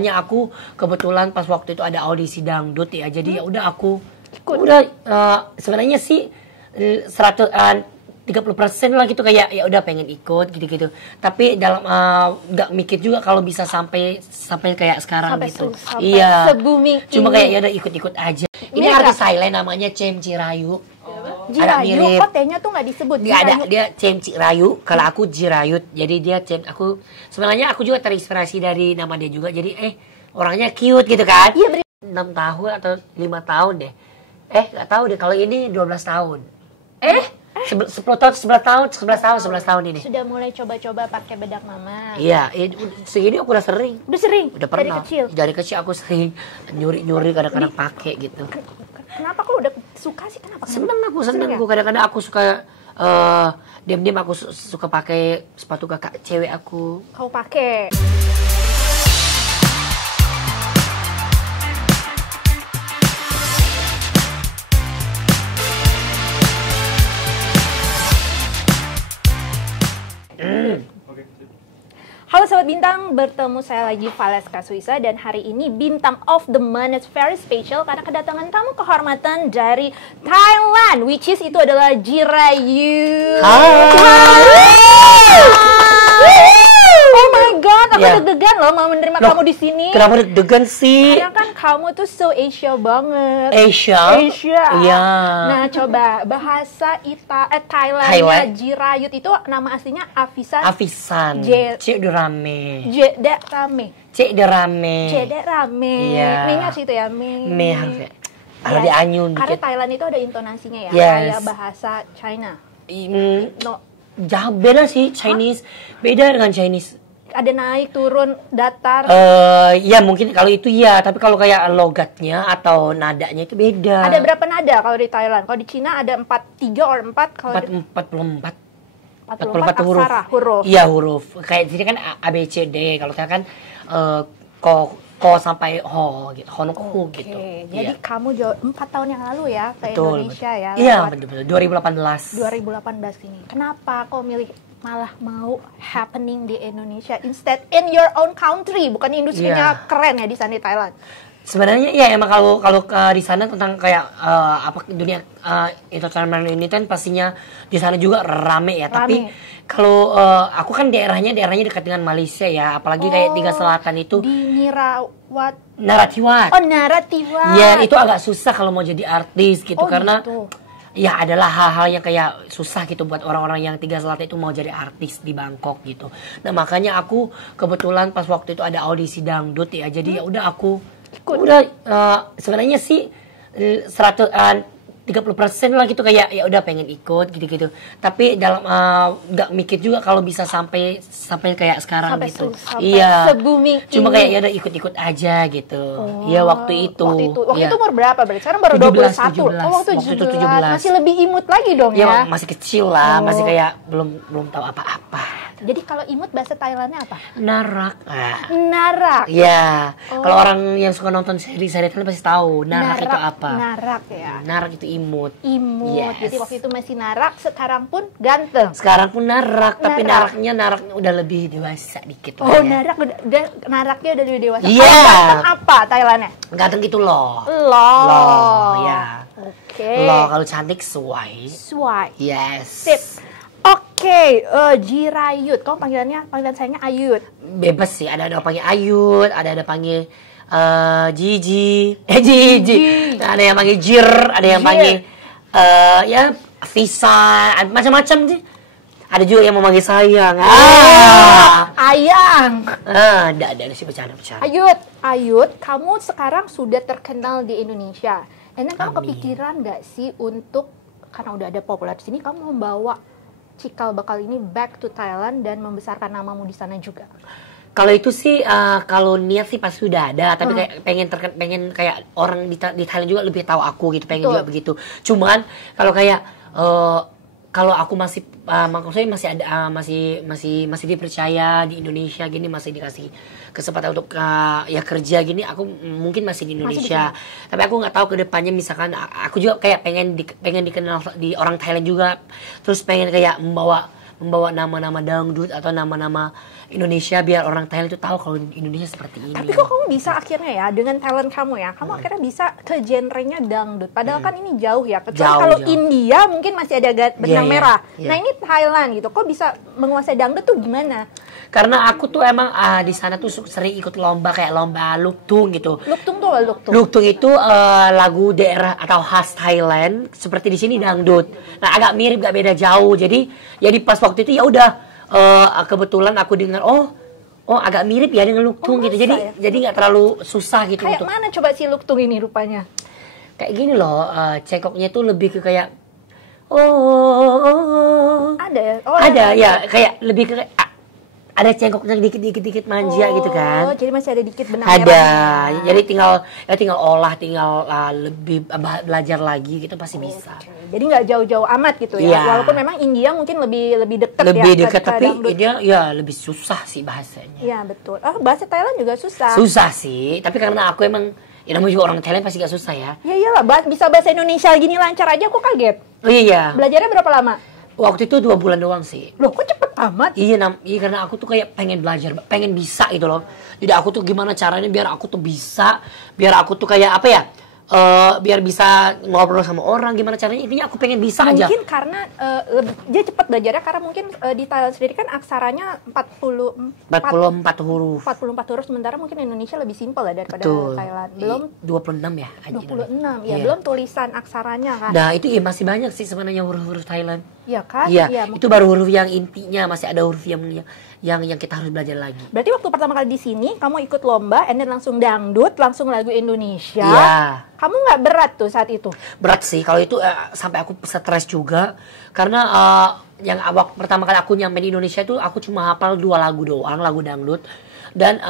Hanya aku kebetulan pas waktu itu ada audisi dangdut ya, jadi ya udah aku ikut. Udah sebenarnya sih 30% lah gitu, kayak ya udah pengen ikut gitu-gitu. Tapi dalam nggak mikir juga kalau bisa sampai kayak sekarang Sampai gitu. sampai Iya. se-booming Cuma ini. kayak ya udah ikut-ikut aja. Ini Mirip artis nggak? Thailand namanya Cem Cirayu. Agak Jirayu, mirip. kok T-nya tuh nggak disebut. Nggak ada, Jirayu. dia Cem Cirayu, kalau aku Jirayut. Jadi dia Cem, aku sebenarnya aku juga terinspirasi dari nama dia juga. Jadi orangnya cute gitu kan. Iya, 6 tahun atau 5 tahun deh. Nggak tahu deh, kalau ini 12 tahun. 10 tahun, 11 tahun ini. Sudah mulai coba-coba pakai bedak mama. Iya, segini aku udah sering. Udah sering? Udah pernah. Dari kecil? Dari kecil aku sering nyuri-nyuri kadang-kadang pakai gitu. Kenapa kok udah suka sih? Kenapa? Seneng aku. Ya? Kadang-kadang aku suka diam-diam aku suka pakai sepatu kakak cewek aku. Kau pakai? Halo Sobat Bintang, bertemu saya lagi Valeska Suisa dan hari ini Bintang of the Month is very special karena kedatangan tamu kehormatan dari Thailand, which is itu adalah Jirayu. Oh my god, aku deg-degan loh mau menerima kamu di sini. Kenapa deg-degan sih? Karena kan kamu tuh so Asia banget. Asia? Iya. Nah, coba bahasa Thailandnya Jirayut itu nama aslinya Avisan. Cik Derame. Jedek rame. Jedek rame. Iya. Me-nya harus itu ya. Me harus ya. Harus dianyun karena dikit. Thailand itu ada intonasinya ya. Yes. Kayak bahasa China. Jauh beda sih Chinese. Beda dengan Chinese. Ada naik, turun, datar. Ya mungkin kalau itu ya, tapi kalau kayak logatnya atau nadanya itu beda. Ada berapa nada kalau di Thailand? Kalau di Cina ada 43 or 4 kalau 44 huruf. Iya, huruf. Kayak sini kan A B C D, kalau saya kan ko sampai ho gitu, honku gitu. Jadi kamu 4 tahun yang lalu ya ke Indonesia ya? Iya, betul. 2018 ini. Kenapa kok milih malah mau happening di Indonesia instead in your own country? Bukan industrinya keren ya di sana di Thailand. Sebenarnya ya emang kalau di sana tentang kayak dunia entertainment ini kan pastinya di sana juga rame ya. Tapi kalau aku kan daerahnya dekat dengan Malaysia ya, apalagi kayak Tiga Selatan itu di Narathiwat. Oh, Narathiwat. Ya, itu agak susah kalau mau jadi artis gitu karena gitu. Ya adalah hal-hal yang kayak susah gitu buat orang-orang yang Tiga Selatan itu mau jadi artis di Bangkok gitu. Nah, makanya aku kebetulan pas waktu itu ada audisi dangdut ya. Jadi ya udah aku ikut. Udah sebenarnya sih 30% lah gitu, kayak ya udah pengen ikut gitu-gitu. Tapi dalam nggak mikir juga kalau bisa sampai kayak sekarang gitu. Iya. Se-booming Cuma ini. kayak ya udah ikut-ikut aja gitu. Iya, waktu itu. Waktu itu umur berapa berarti? Sekarang baru 21. 17. Oh, waktu 17. Masih lebih imut lagi dong ya? Ya, masih kecil lah, masih kayak belum tahu apa-apa. Jadi kalau imut bahasa Thailandnya apa? Narak. Narak. Ya, kalau orang yang suka nonton seri Thailand pasti tahu narak itu apa. Narak ya. Narak itu imut. Yes. Jadi waktu itu masih narak, sekarang pun ganteng. Sekarang pun narak, tapi naraknya udah lebih dewasa dikit. Oh, ya. Naraknya udah lebih dewasa. Iya. Ganteng apa Thailandnya? Ganteng gitu loh. Loh, ya. Oke. Loh, kalau cantik suai. Yes. Sip. Oke, Jirayut. Kamu panggilan sayangnya Ayut. Bebas sih, ada panggil Ayut, ada panggil Gigi. Gigi. Ada yang panggil Jir, ada yang panggil ya Visa, macam-macam sih. Ada juga yang mau manggil sayang. Ayang. Ada sih bercanda. Ayut, kamu sekarang sudah terkenal di Indonesia. Enak kamu kepikiran nggak sih untuk, karena udah ada populer di sini, kamu membawa cikal bakal ini back to Thailand dan membesarkan namamu di sana juga? Kalau itu sih, kalau niat sih pasti sudah ada, tapi kayak pengen kayak orang di Thailand juga lebih tahu aku gitu, pengen juga begitu. Cuman kalau kayak kalau aku maksudnya masih ada masih dipercaya di Indonesia gini, masih dikasih kesempatan untuk ya kerja gini, aku mungkin masih di Indonesia. Tapi aku nggak tahu ke depannya, misalkan aku juga kayak pengen dikenal di orang Thailand juga, terus pengen kayak membawa membawa nama-nama dangdut atau nama-nama Indonesia biar orang Thailand itu tahu kalau Indonesia seperti ini. Tapi kok kamu bisa akhirnya ya dengan talent kamu ya, kamu akhirnya bisa ke genrenya dangdut. Padahal kan ini jauh ya. Kecuali kalau India mungkin masih ada benang merah. Nah ini Thailand gitu, kok bisa menguasai dangdut tuh gimana? Karena aku tuh emang di sana tuh sering ikut lomba kayak lomba luktung gitu. Luktung tuh apa luktung? Luktung itu lagu daerah atau khas Thailand, seperti di sini dangdut. Nah agak mirip, gak beda jauh. Jadi pas waktu itu ya udah kebetulan aku dengar oh agak mirip ya dengan luktung gitu. Jadi nggak terlalu susah gitu. Kayak mana coba si luktung ini rupanya? Kayak gini loh, cengkoknya tuh lebih ke kayak ada ya? Ada ya, kayak lebih ke ada cengkoknya dikit manja gitu kan. Jadi masih ada dikit benang ada merahnya. Jadi tinggal olah, tinggal lebih belajar lagi gitu pasti bisa. Jadi nggak jauh-jauh amat gitu ya. Walaupun memang India mungkin lebih dekat ya. Lebih dekat, tapi India ya lebih susah sih bahasanya. Iya betul. Bahasa Thailand juga susah. Susah sih, tapi karena aku emang ya namanya juga orang Thailand pasti gak susah ya. Ya iyalah, bisa bahasa Indonesia gini lancar aja aku kaget. Oh iya. Belajarnya berapa lama? Waktu itu 2 bulan doang sih. Loh kok cepet amat? Iya karena aku tuh kayak pengen belajar, pengen bisa gitu loh. Jadi aku tuh gimana caranya biar aku tuh bisa, biar aku tuh kayak apa ya, biar bisa ngobrol sama orang, gimana caranya, intinya aku pengen bisa aja. Mungkin karena dia cepat belajarnya karena mungkin di Thailand sendiri kan aksaranya 44 huruf. 44 huruf, sementara mungkin Indonesia lebih simpel ya daripada Thailand. Belum 26 ya. 26 ya, belum tulisan aksaranya kan. Nah, itu masih banyak sih sebenarnya huruf-huruf Thailand. Iya kan? Iya, itu baru huruf yang intinya, masih ada huruf yang kita harus belajar lagi. Berarti waktu pertama kali di sini kamu ikut lomba, and then langsung dangdut, langsung lagu Indonesia. Iya. Kamu nggak berat tuh saat itu? Berat sih, kalau itu sampai aku stres juga. Karena yang pertama kali aku nyampe di Indonesia itu aku cuma hafal 2 lagu doang, lagu dangdut. Dan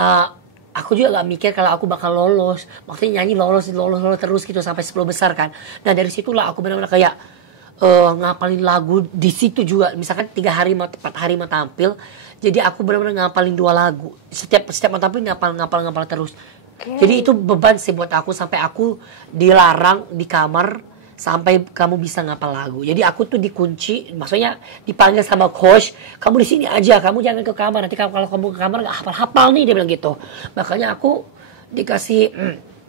aku juga gak mikir kalau aku bakal lolos. Maksudnya nyanyi lolos terus gitu sampai 10 besar kan. Dan dari situlah aku benar-benar kayak ngapalin lagu di situ juga. Misalkan 4 hari mau tampil, jadi aku benar-benar ngapalin 2 lagu. Setiap mau tampil ngapal terus. Jadi itu beban sih buat aku, sampai aku dilarang di kamar sampai kamu bisa ngapal lagu. Jadi aku tuh dikunci, maksudnya dipanggil sama coach, kamu di sini aja, kamu jangan ke kamar. Nanti kalau kamu ke kamar nggak hafal-hafal nih, dia bilang gitu. Makanya aku dikasih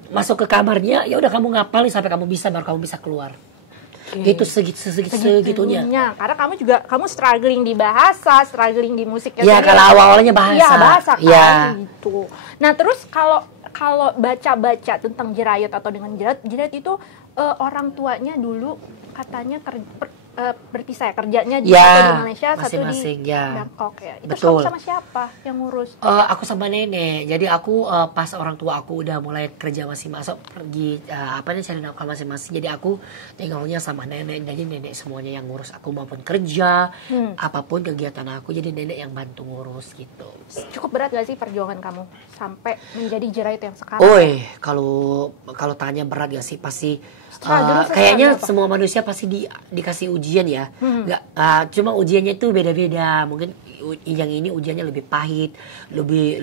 masuk ke kamarnya, ya udah kamu ngapalin sampai kamu bisa, baru kamu bisa keluar. Gitu segitunya. Karena kamu struggling di bahasa, struggling di musik. Ya kalau awalnya bahasa. Iya bahasa kan ya. Gitu. Nah terus kalau baca-baca tentang Jerayut atau dengan Jerayut itu orang tuanya dulu katanya berpisah ya, kerjanya di satu di Malaysia, satu di Bangkok ya. Itu kamu sama siapa yang ngurus? Aku sama nenek. Jadi aku pas orang tua aku udah mulai kerja masing-masing, pergi cari nafkah masing-masing. Jadi aku tinggalnya sama nenek. Jadi nenek semuanya yang ngurus aku maupun kerja, apapun kegiatan aku. Jadi nenek yang bantu ngurus gitu. Cukup berat gak sih perjuangan kamu sampai menjadi Jerayut yang sekarang? Kalau tanya berat gak sih, pasti kayaknya semua manusia pasti dikasih ujian ya. Cuma ujiannya itu beda-beda. Mungkin yang ini ujiannya lebih pahit, lebih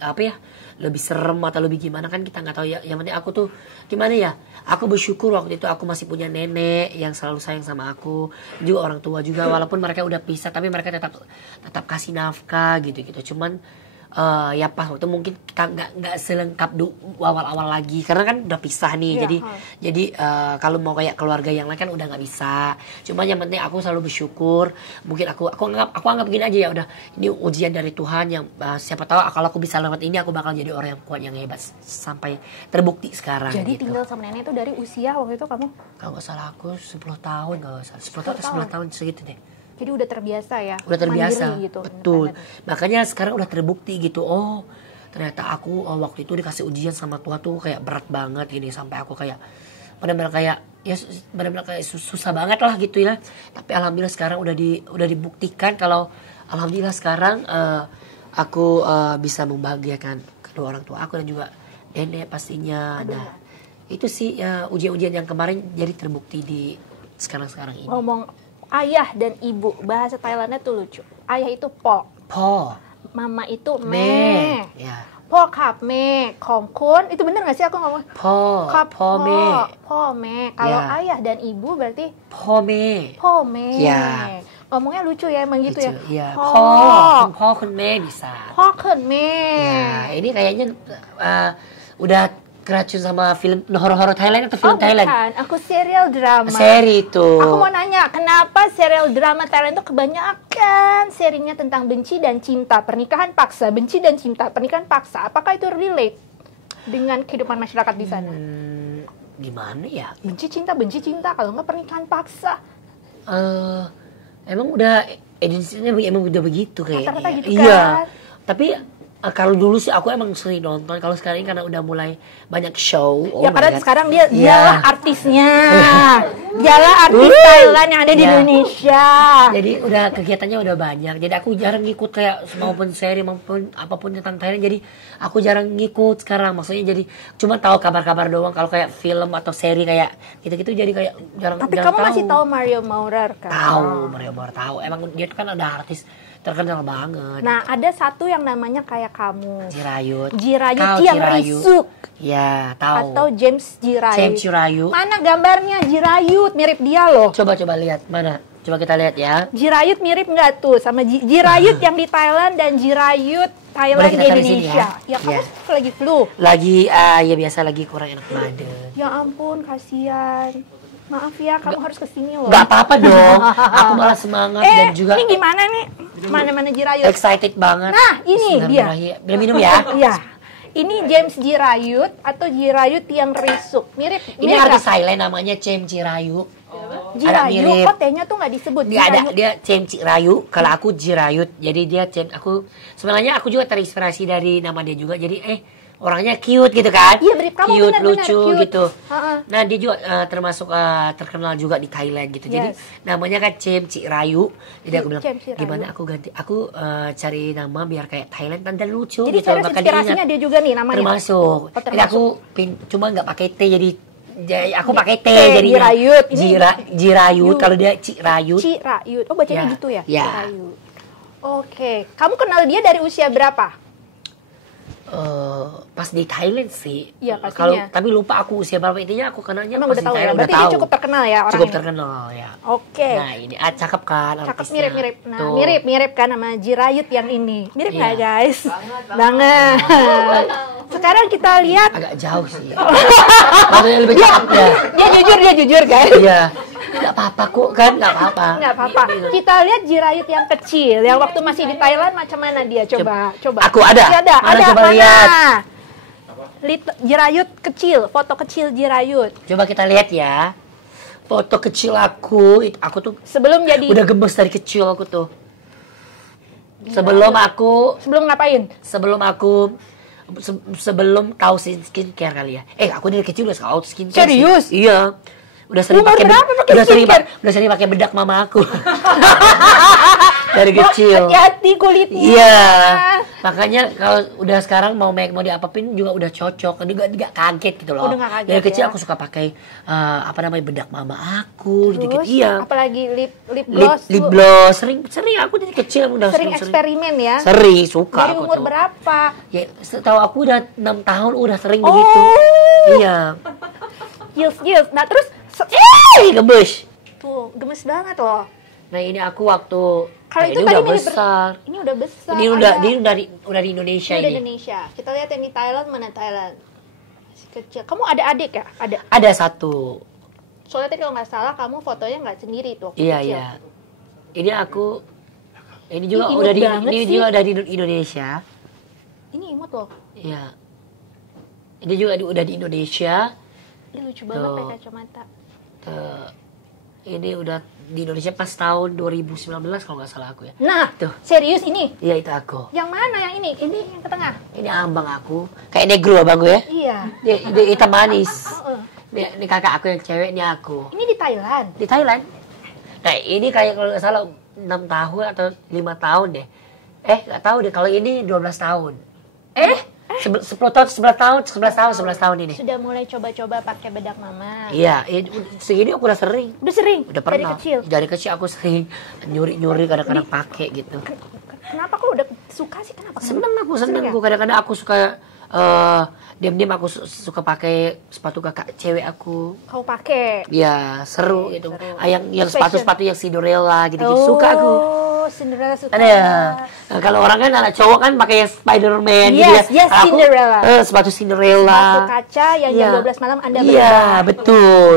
apa ya, lebih serem atau lebih gimana kan kita nggak tahu ya. Yang penting aku tuh gimana ya, aku bersyukur waktu itu aku masih punya nenek yang selalu sayang sama aku, juga orang tua juga, walaupun mereka udah pisah tapi mereka tetap kasih nafkah gitu. Cuman ya pas waktu mungkin kita nggak selengkap awal-awal lagi karena kan udah pisah nih. Jadi kalau mau kayak keluarga yang lain kan udah nggak bisa. Cuma yang penting aku selalu bersyukur. Mungkin aku anggap gini aja, ya udah ini ujian dari Tuhan yang siapa tahu kalau aku bisa lewat ini aku bakal jadi orang yang kuat, yang hebat sampai terbukti sekarang. Jadi gitu. Tinggal sama nenek itu dari usia waktu itu kamu? Kalau nggak salah aku 10 tahun, kalau 10 tahun atau 11 tahun segitu deh. Jadi udah terbiasa ya, udah terbiasa gitu, betul. Makanya sekarang udah terbukti gitu. Oh ternyata aku waktu itu dikasih ujian sama Tuhan tuh kayak berat banget gini, sampai aku kayak benar-benar kayak susah banget lah gitu ya. Tapi alhamdulillah sekarang udah dibuktikan kalau alhamdulillah sekarang aku bisa membahagiakan kedua orang tua aku dan juga nenek pastinya. Nah itu sih ujian-ujian yang kemarin jadi terbukti di sekarang ini. Ngomong ayah dan ibu, bahasa Thailandnya tuh lucu. Ayah itu po, mama itu me, ya. Po kap me, kong kun. Itu bener nggak sih aku ngomong? Po me. Kalau ayah dan ibu berarti po me. Ya. Ngomongnya lucu ya, emang gitu ya. Iya. พ่อคุณแม่ bisa. พ่อคุณแม่ Ya, ini kayaknya udah keracun sama film horor-horor Thailand atau film Thailand? Bukan, aku serial drama. Seri itu. Aku mau nanya, kenapa serial drama Thailand itu kebanyakan serinya tentang benci dan cinta, pernikahan paksa, benci dan cinta, pernikahan paksa. Apakah itu relate dengan kehidupan masyarakat di sana? Gimana ya? Benci cinta, kalau nggak pernikahan paksa. Emang udah edisinya emang udah begitu kayaknya. Rata-rata gitu Iya. kan. Tapi kalau dulu sih aku emang sering nonton. Kalau sekarang karena udah mulai banyak show. Ya karena sekarang dialah artisnya. Dialah artis Wuh. Thailand yang ada di Ya. Indonesia. Jadi udah kegiatannya udah banyak. Jadi aku jarang ngikut kayak maupun seri maupun apapun tentang Thailand. Jadi aku jarang ngikut sekarang. Maksudnya jadi cuma tahu kabar-kabar doang. Kalau kayak film atau seri kayak gitu-gitu jadi kayak jarang. Tapi jarang kamu masih tahu Mario Maurer kan? Tahu, Mario Maurer tahu. Emang dia tuh kan ada artis terkenal banget. Nah, ada satu yang namanya kayak kamu. Jirayut. Jirayut Kau yang Jirayut. risuk. Ya, tahu. Atau James Jirayut. James Jirayut. Mana gambarnya Jirayut? Mirip dia loh. Coba lihat mana. Coba kita lihat ya. Jirayut mirip nggak tuh sama Jirayut yang di Thailand dan Jirayut Thailand Boleh di kita taruh sini Indonesia? ya? Kamu Ya. lagi flu. Lagi ya biasa lagi kurang enak badan. Ya ampun, kasihan. Maaf ya, kamu harus kesini loh. Gak apa-apa dong. Aku malah semangat dan juga ini gimana nih? Mana-mana Jirayut? excited banget. Nah, ini dia. Bismillahirrahmanirrahim. Belum minum ya? Iya. Ini James Jirayut atau Jirayut yang risuk. Mirip. Ini mirip artis nggak? Thailand namanya Cem Cirayu. Agak Jirayut, mirip. kok T-nya tuh nggak disebut. Dia ada Jirayut. dia Cem Cirayu, kalau aku Jirayut. Jadi dia Cem, aku sebenarnya aku juga terinspirasi dari nama dia juga. Jadi orangnya cute gitu kan? Iya, mirip kamu, cute, benar-benar lucu cute. gitu. Ha-ha. Nah, dia juga termasuk terkenal juga di Thailand gitu. Jadi Yes. namanya kan Cem Cirayu. Jadi aku bilang, Cem Cirayu. gimana aku ganti? Aku cari nama biar kayak Thailand dan lucu Jadi gitu. serius Maka inspirasinya dia juga nih namanya. termasuk. Oh, Jadi aku cuma nggak pakai T jadi aku pakai T T, jadi Jirayut. Ini Jirayut. Yu. Kalau dia Cirayut. Cirayut. Oh, bacanya Ya, gitu ya? ya. Cirayut. Oke. Kamu kenal dia dari usia berapa? Pas di Thailand sih. Iya, pastinya. Kalau tapi lupa aku usia berapa, intinya aku kenalnya Emang pas udah di tahu ya? Thailand Berarti udah dia tahu. cukup terkenal ya orangnya? Cukup terkenal ya. Oke. Nah ini cakep kan Cakep artisnya. mirip-mirip. Nah, Tuh. mirip-mirip kan sama Jirayut yang ini. Mirip nggak Iya. guys? Banget. Sekarang kita lihat. Agak jauh sih. Maksudnya lebih cakep ya. Dia jujur guys. Iya. Nggak apa-apa kok kan, nggak apa-apa. Nggak apa-apa. Kita lihat Jirayut yang kecil, yang waktu masih di Thailand macam mana dia? Coba. Aku ada. Iya, ada. Mana Ada coba mana? lihat. Jirayut kecil, foto kecil Jirayut. Coba kita lihat ya. Foto kecil aku tuh Sebelum jadi. udah gemes dari kecil aku tuh. Sebelum ngapain? sebelum tahu skincare kali ya. Aku dari kecil udah tahu skincare. Serius? Sih. Iya. Udah sering Umur pakai berapa pakai skincare? udah sering pakai bedak mama aku. Dari kecil. Hati-hati kulitnya. Iya. Makanya kalau udah sekarang mau diapapin juga udah cocok. Nggak kaget gitu loh. Udah nggak kaget Dari kecil ya? aku suka pakai bedak mama aku gitu. Terus, Iya. apalagi lip gloss. Lip Bu. gloss sering aku dari kecil udah Sering eksperimen ya. sering suka Dari aku umur tuh. berapa? Ya setahu aku udah 6 tahun udah sering Oh. begitu. Iya. Gils. Nah, terus Gemes. tuh gemes banget loh. Nah ini aku waktu Kalau itu ini tadi udah mirip besar. Ini udah besar. Ini ada. udah di Indonesia Ini udah ini. Indonesia. Kita lihat yang di Thailand, mana Thailand? Masih kecil. Kamu ada adik ya? Ada. Ada satu. Soalnya tadi kalau nggak salah kamu fotonya nggak sendiri tuh. waktu Iya kecil. iya. Ini aku ini juga Ih, udah imut banget ini sih. juga dari Indonesia. Ini imut loh. Iya. Ini juga udah di Indonesia. Ini lucu banget Tuh. pakai kacamata. Ini udah di Indonesia pas tahun 2019 kalau nggak salah aku ya. Nah, Tuh. serius ini? Iya itu aku. Yang mana yang ini? Ini yang ke tengah. Ini abang aku. Kayak negro abang gue ya. Iya. Dia hitam manis. Heeh. Ini kakak aku yang cewek, ini aku. Ini di Thailand. Di Thailand. Nah ini kayak kalau nggak salah 6 tahun atau 5 tahun deh. Nggak tahu deh. Kalau ini 12 tahun. 10 tahun, 11 tahun ini. Sudah mulai coba-coba pakai bedak mama. Iya, segini aku udah sering. Udah sering? Udah pernah. Dari kecil? Dari kecil aku sering nyuri-nyuri kadang-kadang pakai gitu. Kenapa kok udah suka sih? Kenapa? Seneng ya? aku kadang-kadang aku suka diam-diam aku suka pakai sepatu kakak cewek aku. Kau pakai? Ya seru gitu. Seru. Yang sepatu-sepatu yang Cinderella gitu-gitu suka aku. Cinderella suka. Ada ya. Nah, kalau orang kan anak cowok kan pakai Spider-Man gitu ya. Yes, Kalau Cinderella. Sepatu Cinderella. Sepatu kaca yang jam 12 malam Anda beli. Iya, betul.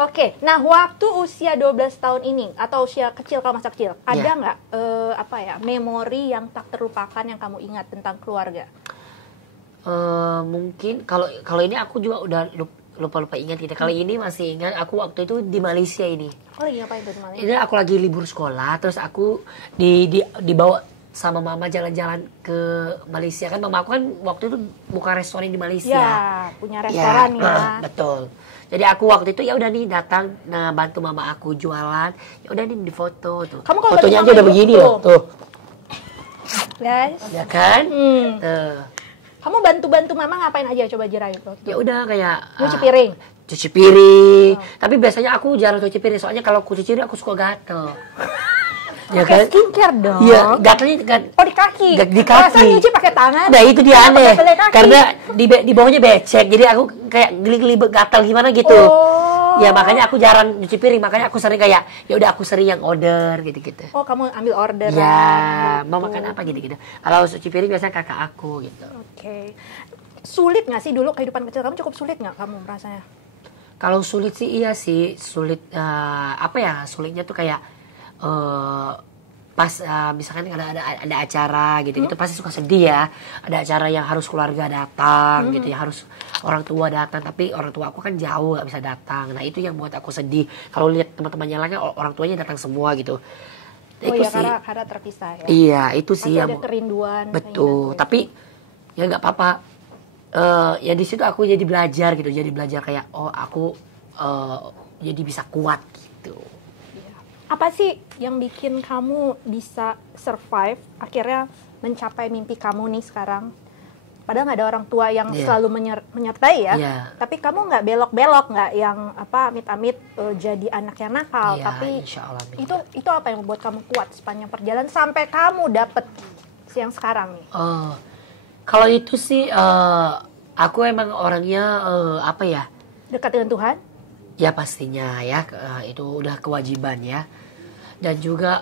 Oke, nah waktu usia 12 tahun ini atau usia kecil kalau masa kecil, ada nggak memori yang tak terlupakan yang kamu ingat tentang keluarga? Mungkin kalau ini aku juga udah lupa ingat gitu. Kalau ini masih ingat aku waktu itu di Malaysia ini. Oh, lagi ngapain tuh di Malaysia? Ini aku lagi libur sekolah, terus aku dibawa sama mama jalan-jalan ke Malaysia. Kan mama aku kan waktu itu buka restoran di Malaysia. Ya, punya restoran ya. Betul. Jadi aku waktu itu ya udah nih datang, nah bantu mama aku jualan. Ya udah nih di foto tuh. Kamu kalau fotonya aja udah begini loh, tuh. Guys. Ya kan? Tuh. Kamu bantu-bantu mama ngapain aja coba jerain tuh? Ya udah kayak cuci piring. Cuci piring. Tapi biasanya aku jarang cuci piring, soalnya kalau aku cuci piring aku suka gatel. Ya kan? Skincare dong. Iya, gatelnya Oh, di kaki. Di kaki. Masa nyuci pakai tangan? Nah, itu dia aneh. Karena di bawahnya becek. Jadi aku kayak geli-geli gatal gimana gitu. Oh. Ya makanya aku jarang nyuci piring, makanya aku sering kayak ya udah aku sering yang order gitu-gitu. Oh, kamu ambil order. Ya, gitu. mau makan apa gitu-gitu. Kalau cuci piring biasanya kakak aku gitu. Oke. Sulit nggak sih dulu kehidupan kecil kamu, cukup sulit nggak kamu merasanya? Kalau sulit sih iya sih, sulit sulitnya tuh kayak pas misalkan ada acara gitu pasti suka sedih ya. Ada acara yang harus keluarga datang gitu ya, harus orang tua datang, tapi orang tua aku kan jauh gak bisa datang. Nah itu yang buat aku sedih kalau lihat teman-temannya lainnya orang tuanya datang semua gitu. Oh itu iya, sih. karena terpisah ya. Iya itu sih masih yang ada kerinduan. betul, tapi ya nggak apa-apa. Ya di situ aku jadi belajar gitu, jadi belajar kayak aku jadi bisa kuat gitu. Apa sih yang bikin kamu bisa survive akhirnya mencapai mimpi kamu nih sekarang? Padahal nggak ada orang tua yang selalu menyertai ya. Tapi kamu nggak belok-belok, nggak yang amit-amit jadi anak yang nakal. Tapi itu apa yang membuat kamu kuat sepanjang perjalanan sampai kamu dapet yang sekarang nih? Kalau itu sih aku emang orangnya dekat dengan Tuhan? Ya pastinya ya, itu udah kewajiban ya. Dan juga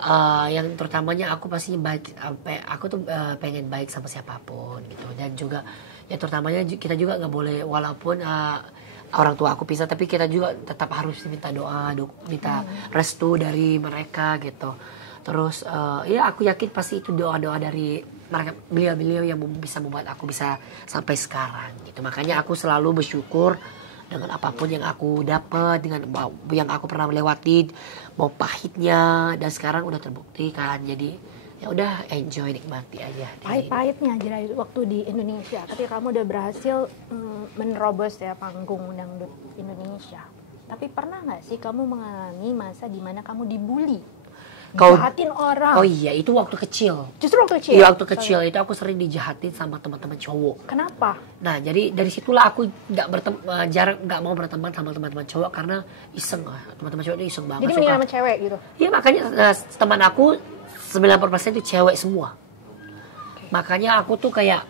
yang terutamanya aku pastinya baik, aku tuh pengen baik sama siapapun gitu. Dan juga ya terutamanya kita juga nggak boleh, walaupun orang tua aku pisah, tapi kita juga tetap harus minta doa, minta restu dari mereka gitu. Terus ya aku yakin pasti itu doa-doa dari mereka, beliau-beliau yang bisa membuat aku bisa sampai sekarang gitu. Makanya aku selalu bersyukur dengan apapun yang aku dapat, dengan yang aku pernah melewati, mau pahitnya, dan sekarang udah terbukti kan. Jadi ya udah enjoy, nikmati aja. Pahit-pahitnya jadi waktu di Indonesia, ketika kamu udah berhasil menerobos ya panggung dangdut Indonesia. Tapi pernah nggak sih kamu mengalami masa di mana kamu dibully? Dijahatin orang. Oh iya, itu waktu kecil. Justru waktu kecil? Iya, waktu kecil itu aku sering dijahatin sama teman-teman cowok. Kenapa? Nah, jadi dari situlah aku jarang mau berteman sama teman-teman cowok karena iseng. Teman-teman cowok itu iseng banget. Jadi mendingan sama cewek gitu? Iya, makanya teman aku 90% itu cewek semua. Makanya aku tuh kayak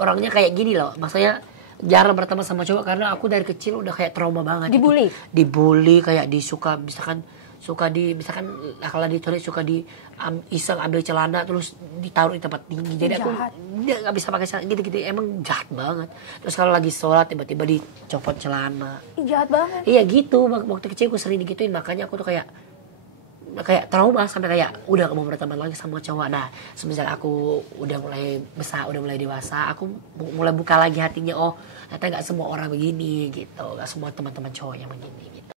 orangnya kayak gini loh. Maksudnya jarang berteman sama cowok karena aku dari kecil udah kayak trauma banget. Dibully? Dibully, kayak misalkan kalau di toilet suka iseng ambil celana terus ditaruh di tempat tinggi. Jadi aku nggak bisa pakai celana gitu-gitu, emang jahat banget. Terus kalau lagi sholat tiba-tiba dicopot celana. Jahat banget. Iya gitu, waktu kecil aku sering digituin, makanya aku tuh kayak trauma sampai kayak udah gak mau berteman lagi sama cowok. Nah semenjak aku udah mulai besar, udah mulai dewasa, aku mulai buka lagi hatinya. Oh ternyata nggak semua orang begini gitu, nggak semua teman-teman cowok yang begini gitu.